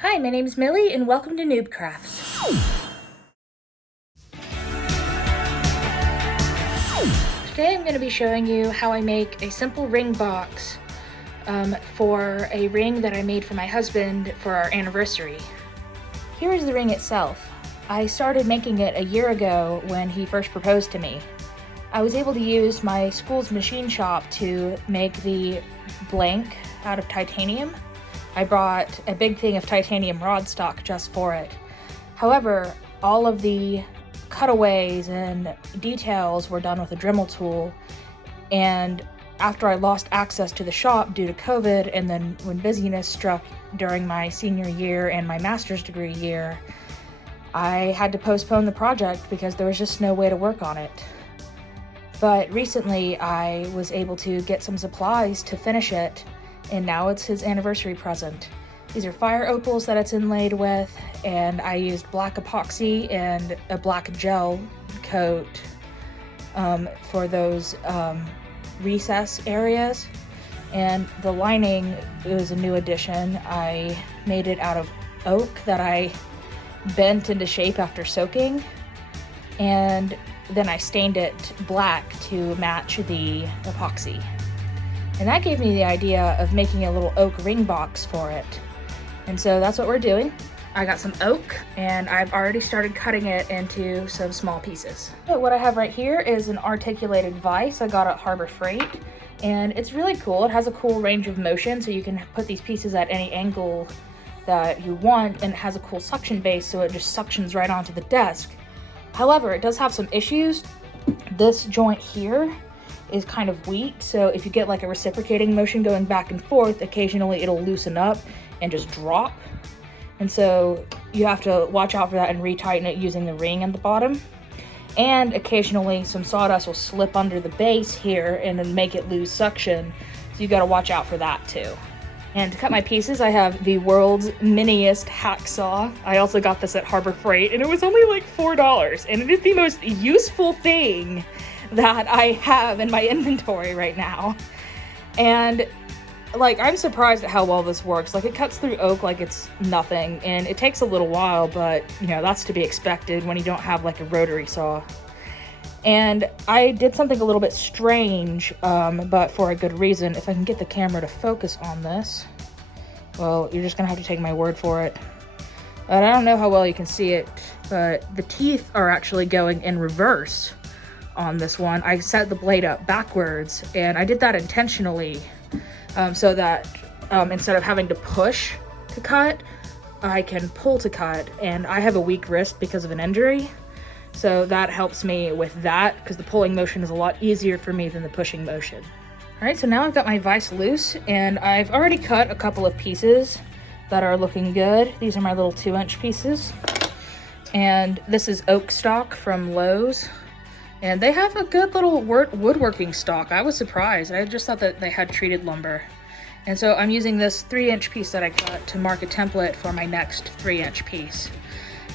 Hi, my name is Millie, and welcome to Noob Crafts. Today I'm going to be showing you how I make a simple ring box for a ring that I made for my husband for our anniversary. Here is the ring itself. I started making it a year ago when he first proposed to me. I was able to use my school's machine shop to make the blank out of titanium. I brought a big thing of titanium rod stock just for it. However, all of the cutaways and details were done with a Dremel tool, and after I lost access to the shop due to COVID, and then when busyness struck during my senior year and my master's degree year, I had to postpone the project because there was just no way to work on it. But recently I was able to get some supplies to finish it, and now it's his anniversary present. These are fire opals that it's inlaid with, and I used black epoxy and a black gel coat for those recess areas. And the lining is a new addition. I made it out of oak that I bent into shape after soaking, and then I stained it black to match the epoxy. And that gave me the idea of making a little oak ring box for it. And so that's what we're doing. I got some oak, and I've already started cutting it into some small pieces. But what I have right here is an articulated vise I got at Harbor Freight, and it's really cool. It has a cool range of motion, so you can put these pieces at any angle that you want, and it has a cool suction base, so it just suctions right onto the desk. However, it does have some issues. This joint here is kind of weak, so if you get like a reciprocating motion going back and forth, occasionally it'll loosen up and just drop. And so you have to watch out for that and retighten it using the ring at the bottom. And occasionally some sawdust will slip under the base here and then make it lose suction, so you got to watch out for that too. And to cut my pieces, I have the world's miniest hacksaw. I also got this at Harbor Freight, and it was only like $4, and it is the most useful thing that I have in my inventory right now. And like, I'm surprised at how well this works. Like, it cuts through oak like it's nothing, and it takes a little while, but you know, that's to be expected when you don't have like a rotary saw. And I did something a little bit strange, but for a good reason. If I can get the camera to focus on this. Well, you're just gonna have to take my word for it. But I don't know how well you can see it, but the teeth are actually going in reverse on this one. I set the blade up backwards, and I did that intentionally, so that instead of having to push to cut, I can pull to cut. And I have a weak wrist because of an injury. So that helps me with that, because the pulling motion is a lot easier for me than the pushing motion. All right, so now I've got my vise loose, and I've already cut a couple of pieces that are looking good. These are my little 2-inch pieces. And this is oak stock from Lowe's. And they have a good little woodworking stock. I was surprised. I just thought that they had treated lumber. And so I'm using this 3-inch piece that I cut to mark a template for my next 3-inch piece.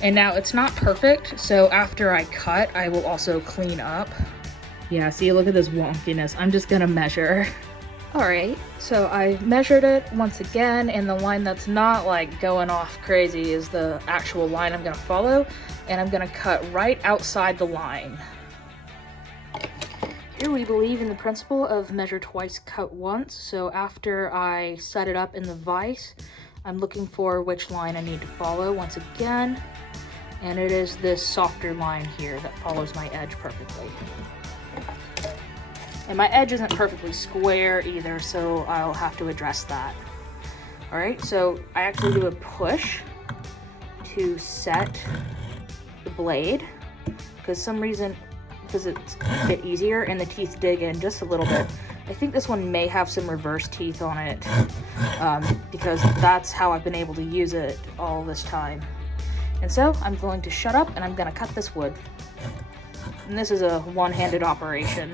And now it's not perfect, so after I cut, I will also clean up. Yeah, see, look at this wonkiness. I'm just gonna measure. All right, so I measured it once again, and the line that's not like going off crazy is the actual line I'm gonna follow, and I'm gonna cut right outside the line. Here we believe in the principle of measure twice, cut once. So after I set it up in the vise, I'm looking for which line I need to follow once again. And it is this softer line here that follows my edge perfectly. And my edge isn't perfectly square either, so I'll have to address that. All right, so I actually do a push to set the blade, because it's a bit easier and the teeth dig in just a little bit. I think this one may have some reverse teeth on it, because that's how I've been able to use it all this time. And so I'm going to shut up, and I'm gonna cut this wood. And this is a one-handed operation.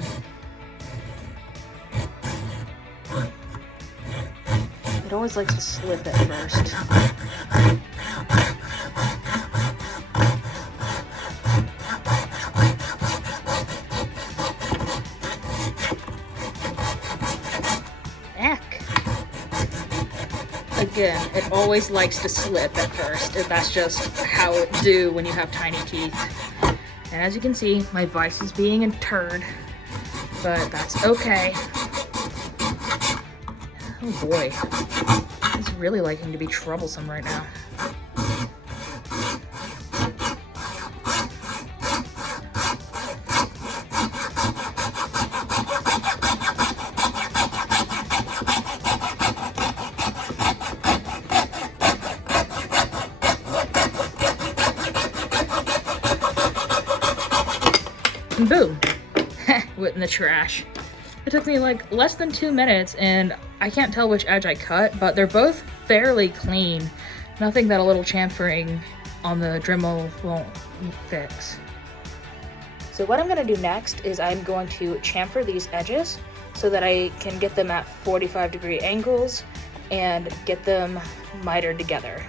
It always likes to slip at first. Again, It always likes to slip at first. That's just how it do when you have tiny teeth. And as you can see, my vise is being interred, but that's okay. Oh boy, he's really liking to be troublesome right now. And boom, went in the trash. It took me like less than 2 minutes, and I can't tell which edge I cut, but they're both fairly clean. Nothing that a little chamfering on the Dremel won't fix. So what I'm gonna do next is I'm going to chamfer these edges so that I can get them at 45-degree angles and get them mitered together.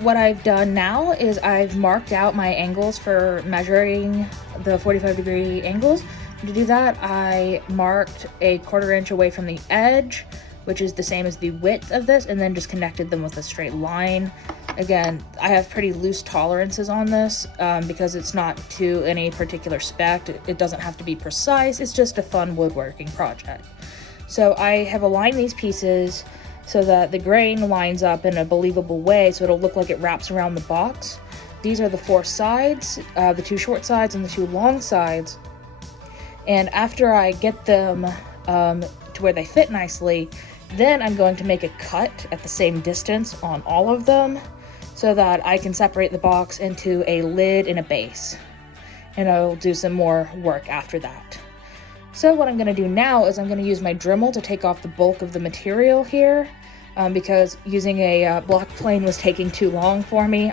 What I've done now is I've marked out my angles for measuring the 45-degree angles. To do that, I marked a 1/4 inch away from the edge, which is the same as the width of this, and then just connected them with a straight line. Again, I have pretty loose tolerances on this because it's not to any particular spec. It doesn't have to be precise. It's just a fun woodworking project. So I have aligned these pieces so that the grain lines up in a believable way, so it'll look like it wraps around the box. These are the 4 sides, the 2 short sides and the 2 long sides. And after I get them to where they fit nicely, then I'm going to make a cut at the same distance on all of them so that I can separate the box into a lid and a base. And I'll do some more work after that. So what I'm going to do now is I'm going to use my Dremel to take off the bulk of the material here because using a block plane was taking too long for me.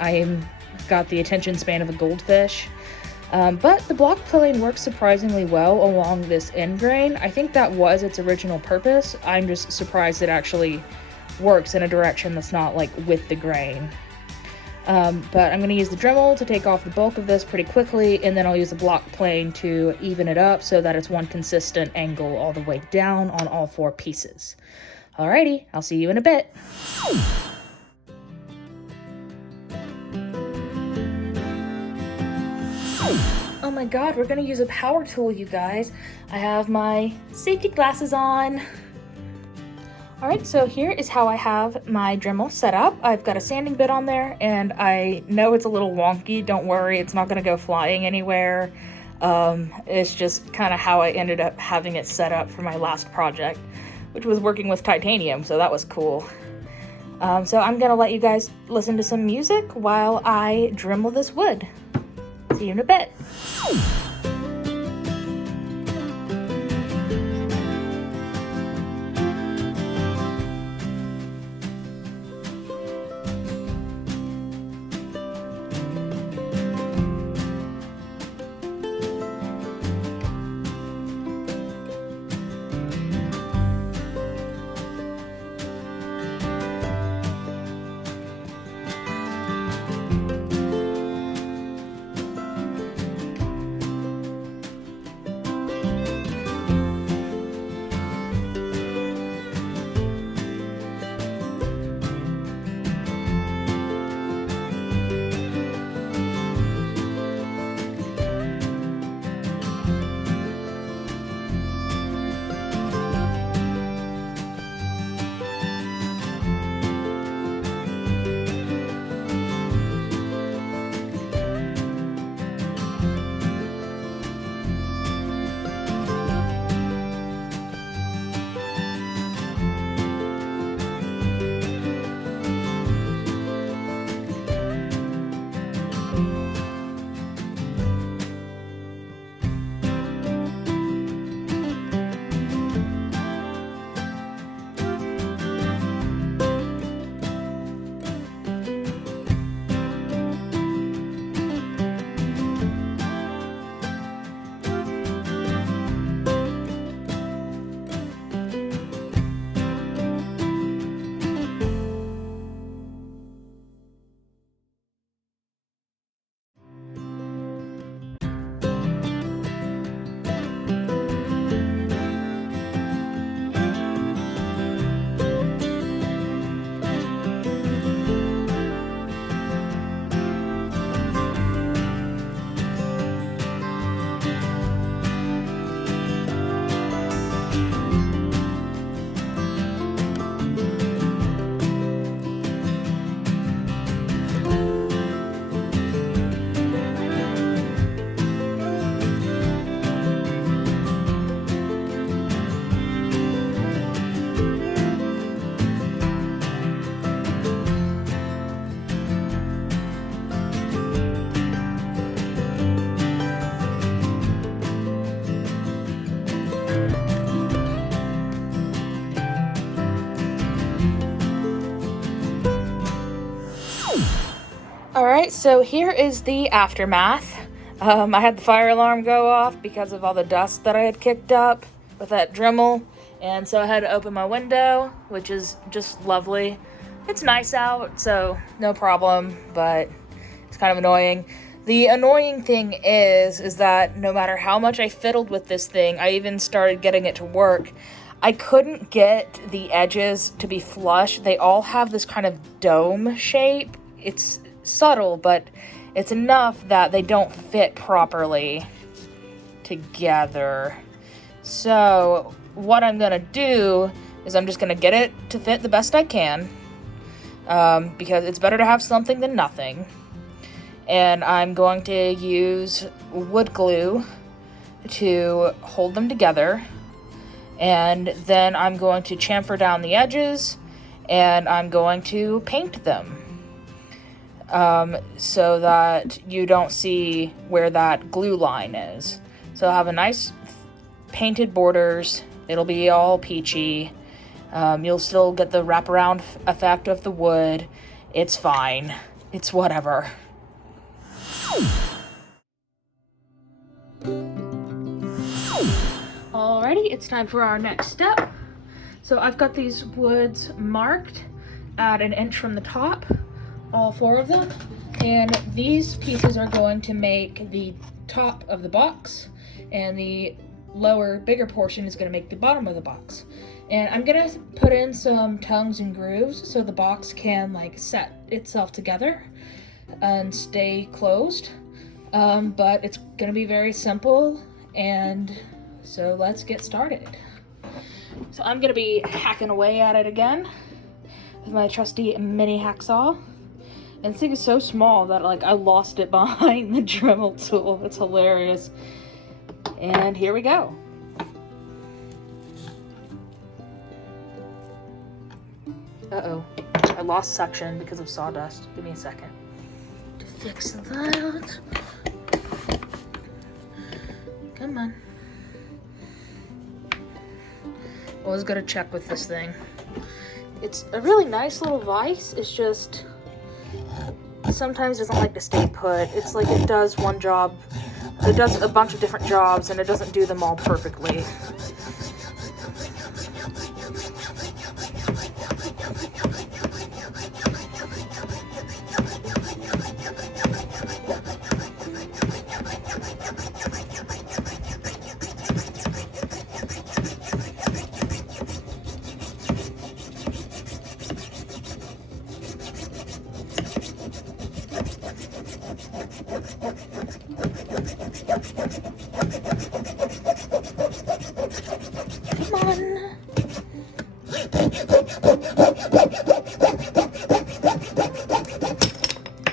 Got the attention span of a goldfish. But the block plane works surprisingly well along this end grain. I think that was its original purpose. I'm just surprised it actually works in a direction that's not like with the grain. But I'm going to use the Dremel to take off the bulk of this pretty quickly, and then I'll use the block plane to even it up so that it's one consistent angle all the way down on all 4 pieces. Alrighty, I'll see you in a bit. Oh my god, we're gonna use a power tool, you guys. I have my safety glasses on. Alright, so here is how I have my Dremel set up. I've got a sanding bit on there, and I know it's a little wonky. Don't worry, it's not gonna go flying anywhere. It's just kind of how I ended up having it set up for my last project, which was working with titanium, so that was cool. So I'm gonna let you guys listen to some music while I Dremel this wood. See you in a bit. Alright, so here is the aftermath. I had the fire alarm go off because of all the dust that I had kicked up with that Dremel, and so I had to open my window, which is just lovely. It's nice out, so no problem, but it's kind of annoying. The annoying thing is that no matter how much I fiddled with this thing, I even started getting it to work, I couldn't get the edges to be flush. They all have this kind of dome shape. It's subtle, but it's enough that they don't fit properly together. So what I'm gonna do is I'm just gonna get it to fit the best I can, because it's better to have something than nothing. And I'm going to use wood glue to hold them together, and then I'm going to chamfer down the edges, and I'm going to paint them so that you don't see where that glue line is. So I'll have a nice painted borders. It'll be all peachy. You'll still get the wraparound effect of the wood. It's fine. It's whatever. Alrighty, it's time for our next step. So I've got these woods marked at 1 inch from the top, all 4 of them, and these pieces are going to make the top of the box, and the lower, bigger portion is going to make the bottom of the box. And I'm going to put in some tongues and grooves so the box can like set itself together and stay closed. But it's going to be very simple, and so let's get started. So I'm going to be hacking away at it again with my trusty mini hacksaw. And this thing is so small that like I lost it behind the Dremel tool. It's hilarious. And here we go. Uh-oh. I lost suction because of sawdust. Give me a second to fix that. Come on. Always gotta check with this thing. It's a really nice little vise. It's just sometimes doesn't like to stay put. It's like it does one job. It does a bunch of different jobs and it doesn't do them all perfectly. Come on.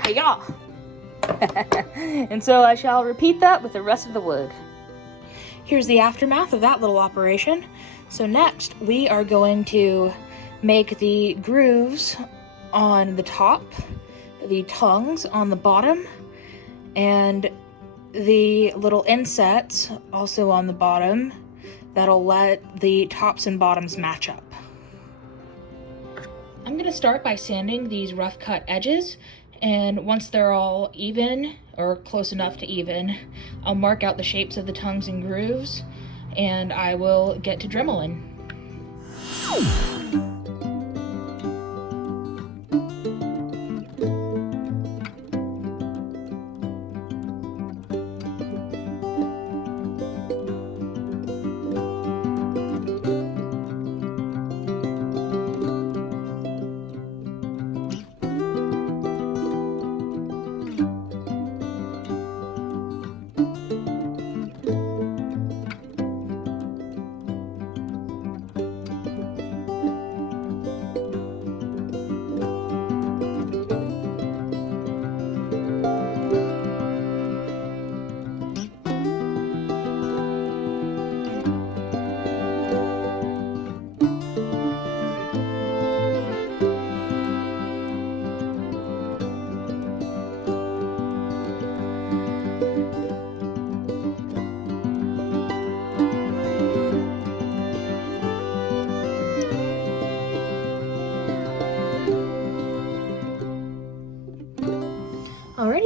Hiya! And so I shall repeat that with the rest of the wood. Here's the aftermath of that little operation. So next we are going to make the grooves on the top, the tongues on the bottom, and the little insets also on the bottom that'll let the tops and bottoms match up. I'm going to start by sanding these rough cut edges, and once they're all even or close enough to even, I'll mark out the shapes of the tongues and grooves, and I will get to Dremeling.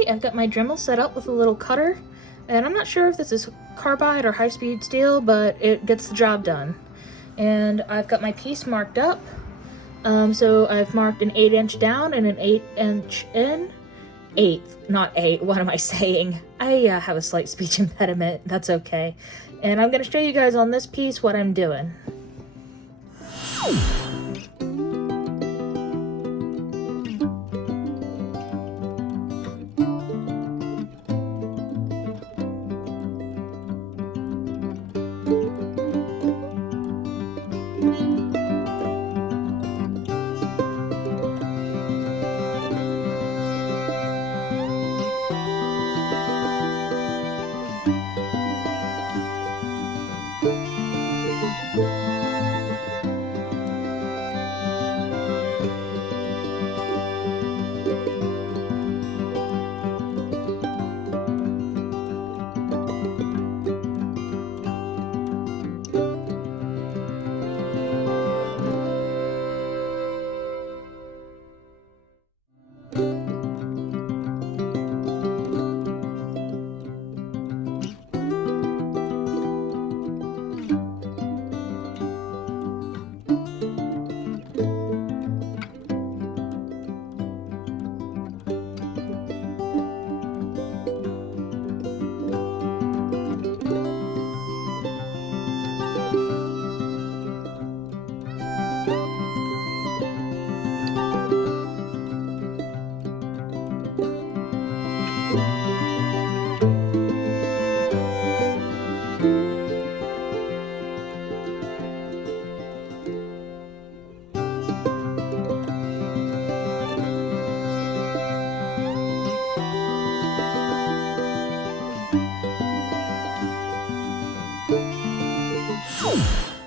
Alrighty, I've got my Dremel set up with a little cutter, and I'm not sure if this is carbide or high-speed steel, but it gets the job done. And I've got my piece marked up. So I've marked an 8-inch down and an 8-inch in. 8th, not 8, what am I saying? I have a slight speech impediment, that's okay. And I'm gonna show you guys on this piece what I'm doing.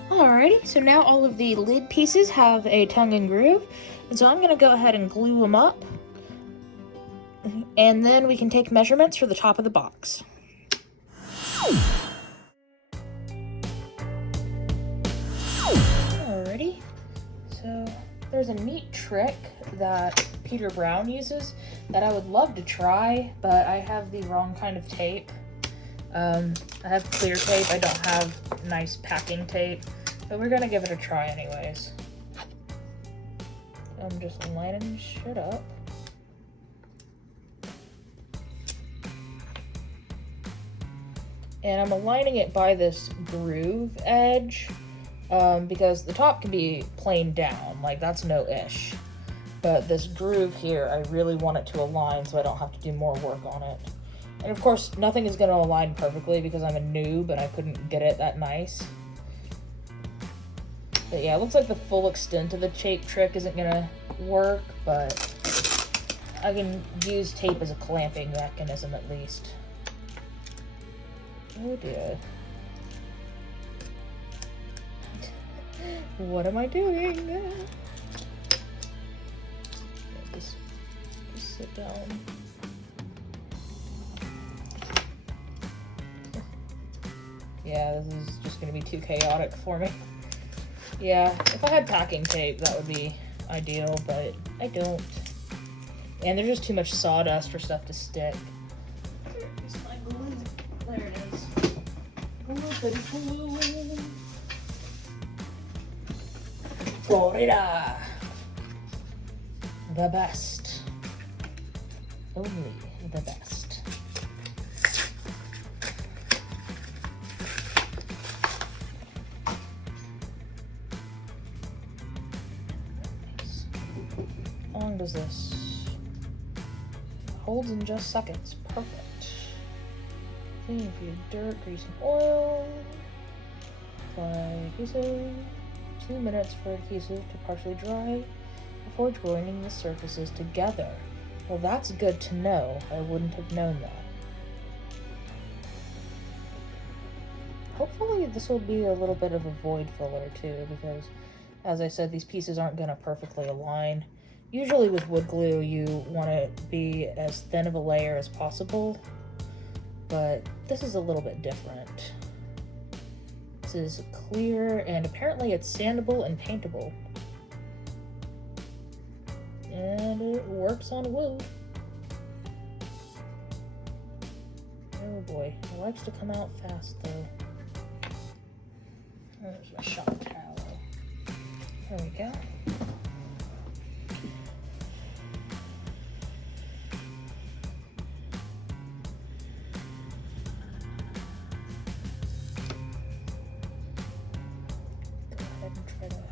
Alrighty, so now all of the lid pieces have a tongue and groove, and so I'm going to go ahead and glue them up, and then we can take measurements for the top of the box. Alrighty, so there's a neat trick that Peter Brown uses that I would love to try, but I have the wrong kind of tape. I have clear tape, I don't have nice packing tape. But we're gonna give it a try anyways. I'm just lining shit up. And I'm aligning it by this groove edge because the top can be planed down, like that's no ish. But this groove here, I really want it to align so I don't have to do more work on it. And of course, nothing is gonna align perfectly because I'm a noob and I couldn't get it that nice. But yeah, it looks like the full extent of the tape trick isn't gonna work, but I can use tape as a clamping mechanism at least. Oh dear. What am I doing? Just sit down. Yeah, this is just gonna be too chaotic for me. Yeah, if I had packing tape, that would be ideal, but I don't. And there's just too much sawdust for stuff to stick. Where's my glue? There it is. Glue. Florida. The best. Only the best. How long does this? Holds in just seconds. Perfect. Cleaning for your dirt, grease and oil. Apply adhesive. 2 minutes for adhesive to partially dry before joining the surfaces together. Well, that's good to know. I wouldn't have known that. Hopefully this will be a little bit of a void filler too, because as I said, these pieces aren't going to perfectly align. Usually with wood glue, you want to be as thin of a layer as possible, but this is a little bit different. This is clear, and apparently it's sandable and paintable. And it works on wood. Oh boy, it likes to come out fast though. There's a shock towel. There we go. Go ahead and try to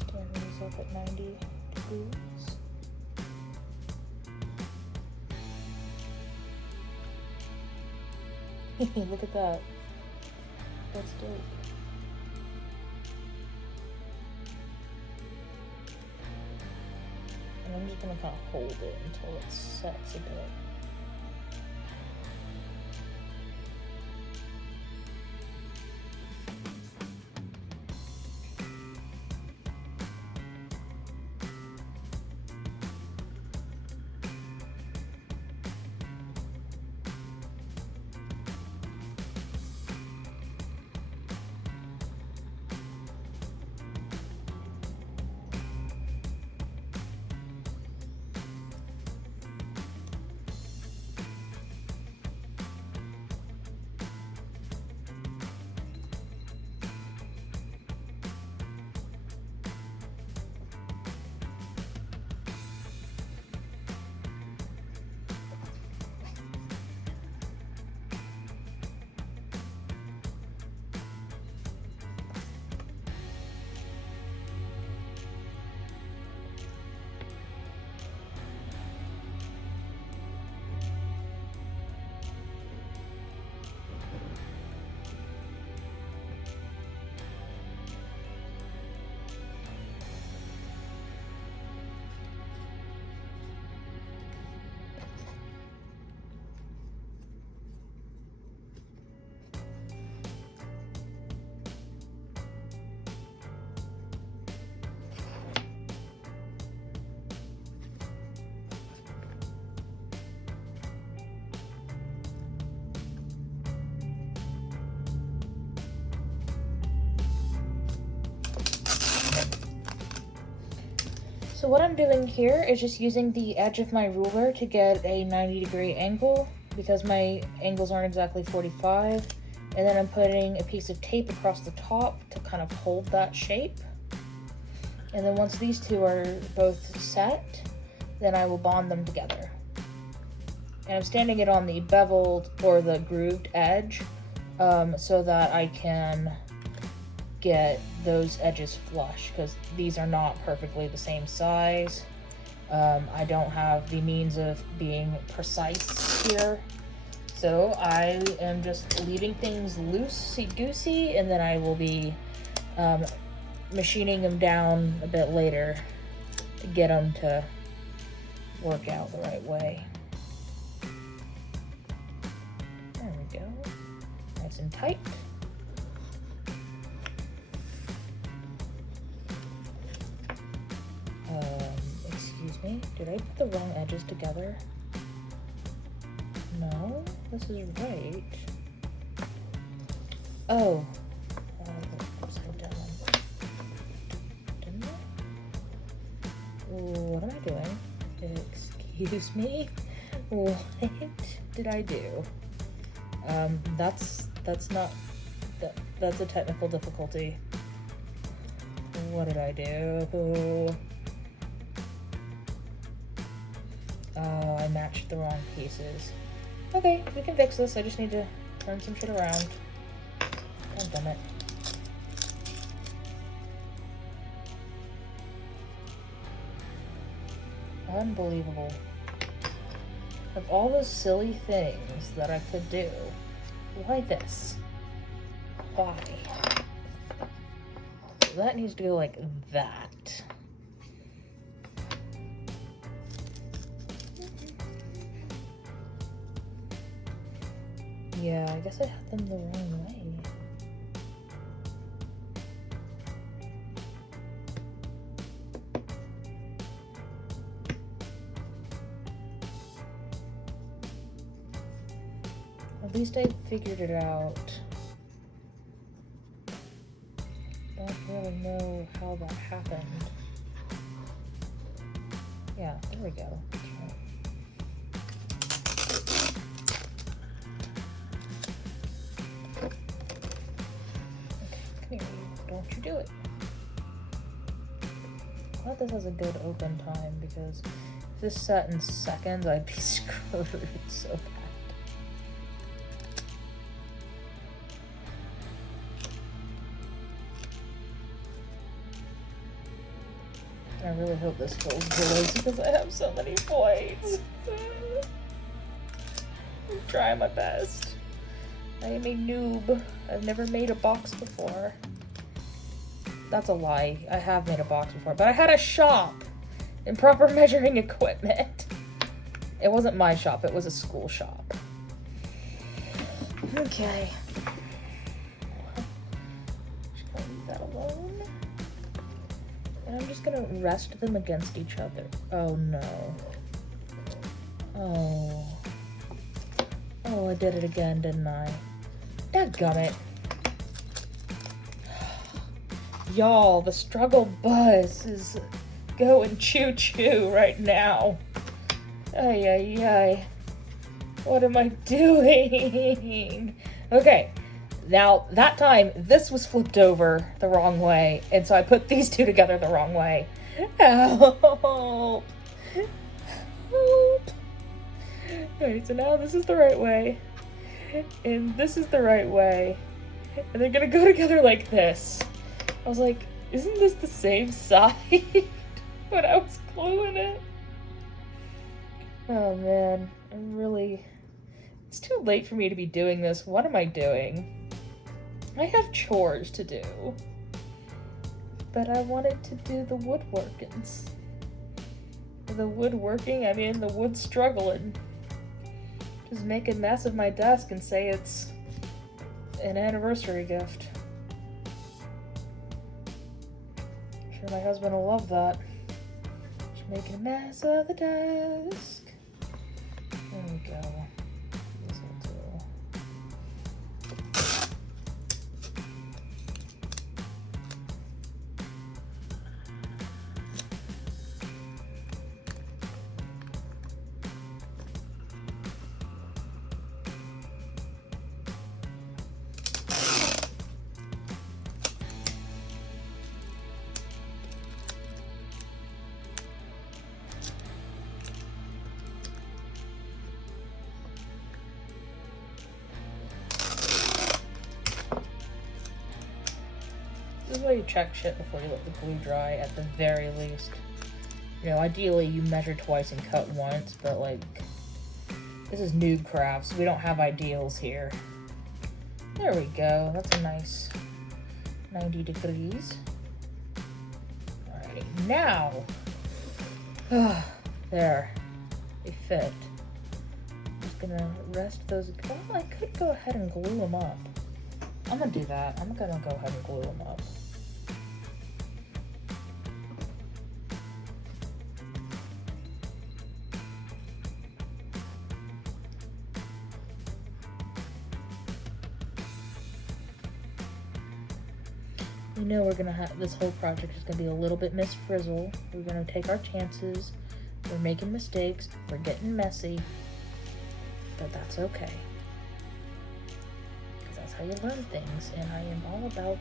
stand these up at 90 degrees. Look at that. That's dope. And I'm just gonna kind of hold it until it sets a bit. So what I'm doing here is just using the edge of my ruler to get a 90-degree angle because my angles aren't exactly 45. And then I'm putting a piece of tape across the top to kind of hold that shape. And then once these two are both set, then I will bond them together. And I'm standing it on the beveled or the grooved edge so that I can get those edges flush because these are not perfectly the same size. I don't have the means of being precise here, so I am just leaving things loosey-goosey, and then I will be machining them down a bit later to get them to work out the right way. There we go, nice and tight. Excuse me, did I put the wrong edges together? No, this is right. Oh, upside down. Didn't I? What am I doing? Excuse me? What did I do? That's a technical difficulty. What did I do? Oh, I matched the wrong pieces. Okay, we can fix this. I just need to turn some shit around. God damn it. Unbelievable. Of all those silly things that I could do, why this? Why? That needs to go like that. Yeah, I guess I had them the wrong way. At least I figured it out. Don't really know how that happened. Yeah, there we go. That's right. Don't you do it. I thought this has a good open time, because if this set in seconds, I'd be screwed so bad. I really hope this fills voids, because I have so many voids. I'm trying my best. I am a noob. I've never made a box before. That's a lie. I have made a box before, but I had a shop and proper measuring equipment. It wasn't my shop, it was a school shop. Okay. Just gonna leave that alone. And I'm just gonna rest them against each other. Oh no. Oh. Oh, I did it again, didn't I? Dadgummit. Y'all, the struggle bus is going choo-choo right now. Ay, ay, ay. What am I doing? Okay, now that time, this was flipped over the wrong way, and so I put these two together the wrong way. Help! Help! Alright, so now this is the right way, and this is the right way, and they're gonna go together like this. I was like, isn't this the same side when I was gluing it? Oh man, it's too late for me to be doing this. What am I doing? I have chores to do. But I wanted to do the woodworkings. The woodworking, I mean the wood struggling. Just make a mess of my desk and say it's an anniversary gift. I'm sure my husband will love that. Just making a mess of the desk. There we go. This will do. This is why you check shit before you let the glue dry, at the very least. You know, ideally you measure twice and cut once, but like, this is noob crafts. We don't have ideals here. There we go. That's a nice 90 degrees. Alrighty, now. There. They fit. Just gonna rest those. Well, I could go ahead and glue them up. I'm gonna do that. I'm gonna go ahead and glue them up. We know we're gonna have, this whole project is gonna be a little bit Miss Frizzle. We're gonna take our chances. We're making mistakes. We're getting messy. But that's okay. Because that's how you learn things. And I am all about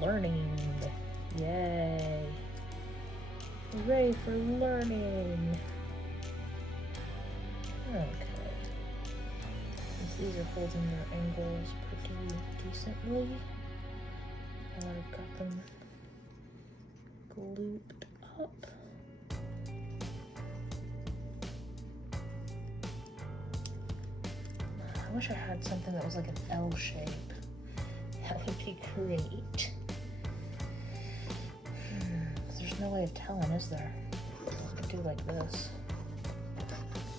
learning. Yay. Hooray for learning. Okay. Since these are holding their angles pretty decently, I've got them glued up. I wish I had something that was like an L shape. That would be great. There's no way of telling, is there? I could do like this.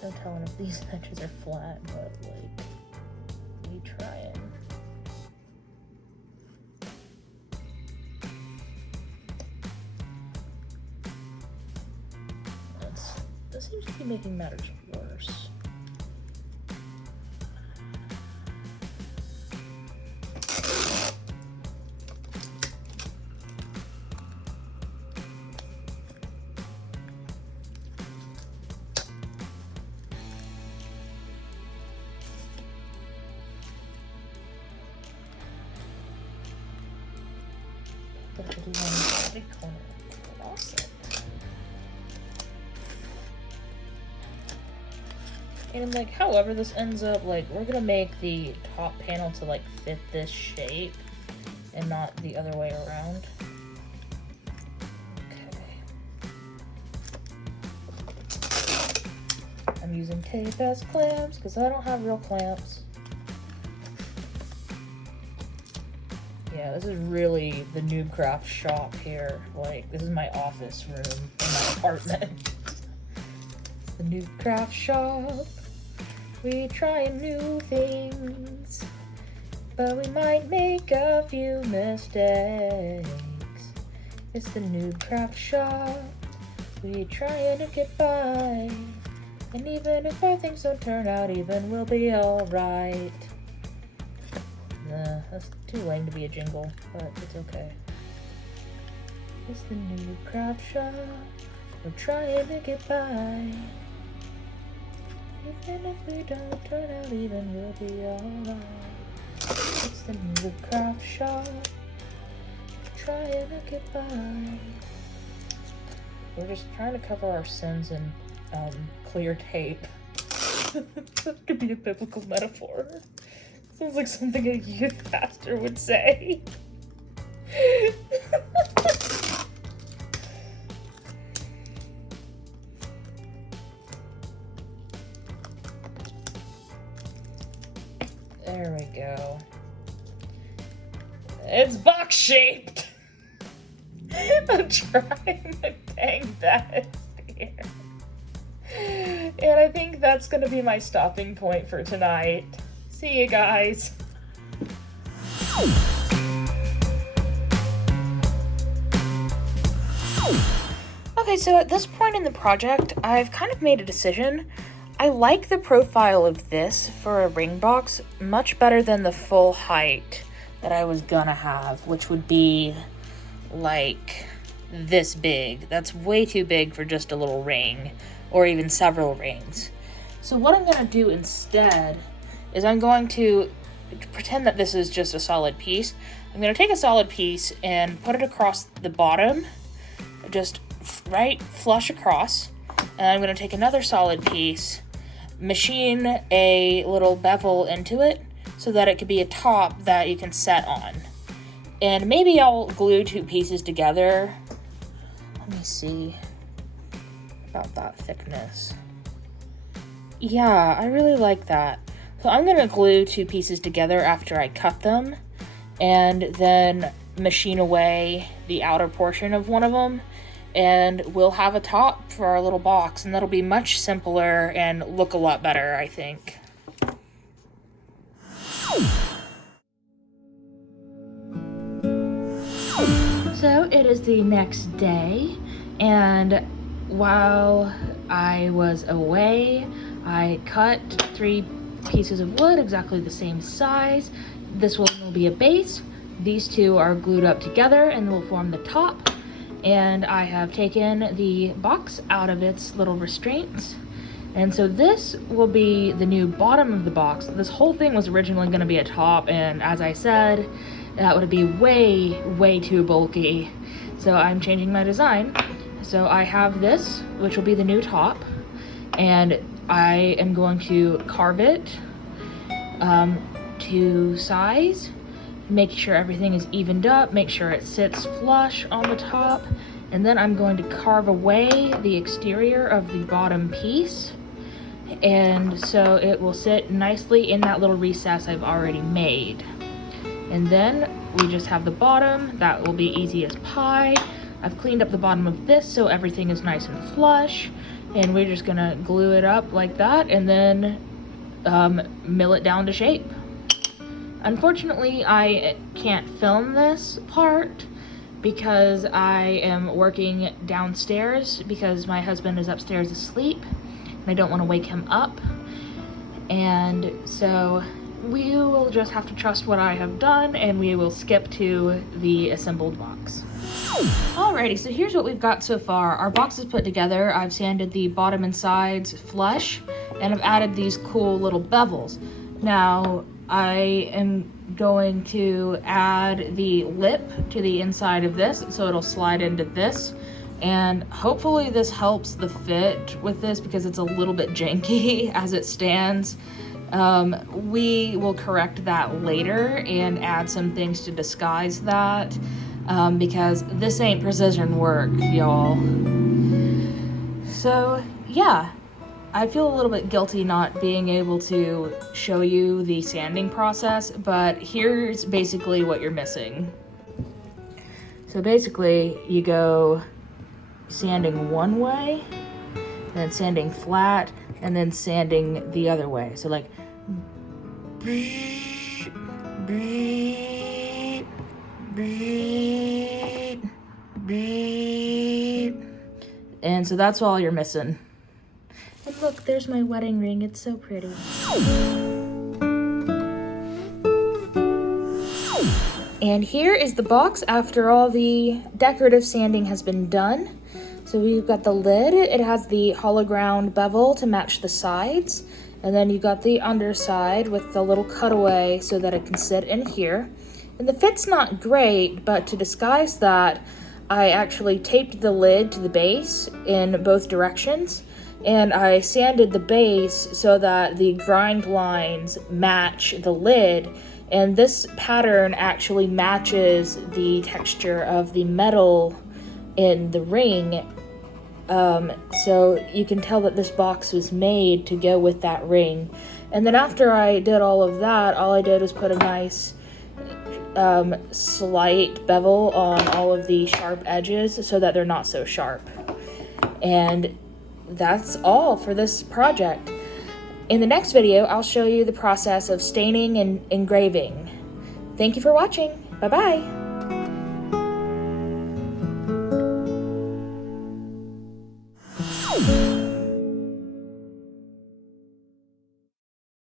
No telling if these edges are flat, but like, me trying. That seems to be making matters worse. Put it on the corner across it. And like, however this ends up, like, we're gonna make the top panel to like fit this shape and not the other way around. Okay. I'm using tape as clamps because I don't have real clamps. Yeah, this is really the Noob Craft shop here. Like, this is my office room in my apartment. The Noob Craft shop. We try new things, but we might make a few mistakes. It's the Noob Craft shop. We trying to get by, and even if our things don't turn out even, we'll be alright. Nah, that's too lame to be a jingle, but it's okay. It's the Noob Craft shop. We're trying to get by. Even if we don't turn out even, we'll be alright. It's the Noob Craft shop. We're trying to get by. We're just trying to cover our sins in clear tape. That could be a biblical metaphor. Sounds like something a youth pastor would say. There we go. It's box shaped. I'm trying my dang best here. And I think that's gonna be my stopping point for tonight. See you guys. Okay, so at this point in the project, I've kind of made a decision. I like the profile of this for a ring box much better than the full height that I was gonna have, which would be like this big. That's way too big for just a little ring or even several rings. So what I'm gonna do instead is I'm going to pretend that this is just a solid piece. I'm gonna take a solid piece and put it across the bottom, just right flush across. And I'm gonna take another solid piece, machine a little bevel into it so that it could be a top that you can set on. And maybe I'll glue two pieces together. Let me see about that thickness. Yeah, I really like that. So I'm gonna glue two pieces together after I cut them and then machine away the outer portion of one of them, and we'll have a top for our little box, and that'll be much simpler and look a lot better, I think. So it is the next day, and while I was away, I cut 3 pieces of wood exactly the same size. This will be a base. These two are glued up together and will form the top. And I have taken the box out of its little restraints. And so this will be the new bottom of the box. This whole thing was originally going to be a top, and as I said, that would be way too bulky. So I'm changing my design. So I have this, which will be the new top, and I am going to carve it to size, make sure everything is evened up, make sure it sits flush on the top, and then I'm going to carve away the exterior of the bottom piece, and so it will sit nicely in that little recess I've already made. And then we just have the bottom. That will be easy as pie. I've cleaned up the bottom of this so everything is nice and flush, and we're just gonna glue it up like that and then mill it down to shape. Unfortunately, I can't film this part because I am working downstairs because my husband is upstairs asleep and I don't want to wake him up. And so we will just have to trust what I have done, and we will skip to the assembled box. Alrighty, so here's what we've got so far. Our box is put together. I've sanded the bottom and sides flush, and I've added these cool little bevels. Now, I am going to add the lip to the inside of this so it'll slide into this, and hopefully this helps the fit with this because it's a little bit janky as it stands. We will correct that later and add some things to disguise that, because this ain't precision work, y'all. So yeah, I feel a little bit guilty not being able to show you the sanding process, but here's basically what you're missing. So basically you go sanding one way, then sanding flat, and then sanding the other way. So like, and so that's all you're missing. And look, there's my wedding ring. It's so pretty. And here is the box after all the decorative sanding has been done. So we've got the lid. It has the hollow ground bevel to match the sides. And then you got the underside with the little cutaway so that it can sit in here. And the fit's not great, but to disguise that, I actually taped the lid to the base in both directions. And I sanded the base so that the grind lines match the lid. And this pattern actually matches the texture of the metal in the ring. So you can tell that this box was made to go with that ring. And then after I did all of that, all I did was put a nice slight bevel on all of the sharp edges so that they're not so sharp. And that's all for this project. In the next video, I'll show you the process of staining and engraving. Thank you for watching. Bye-bye.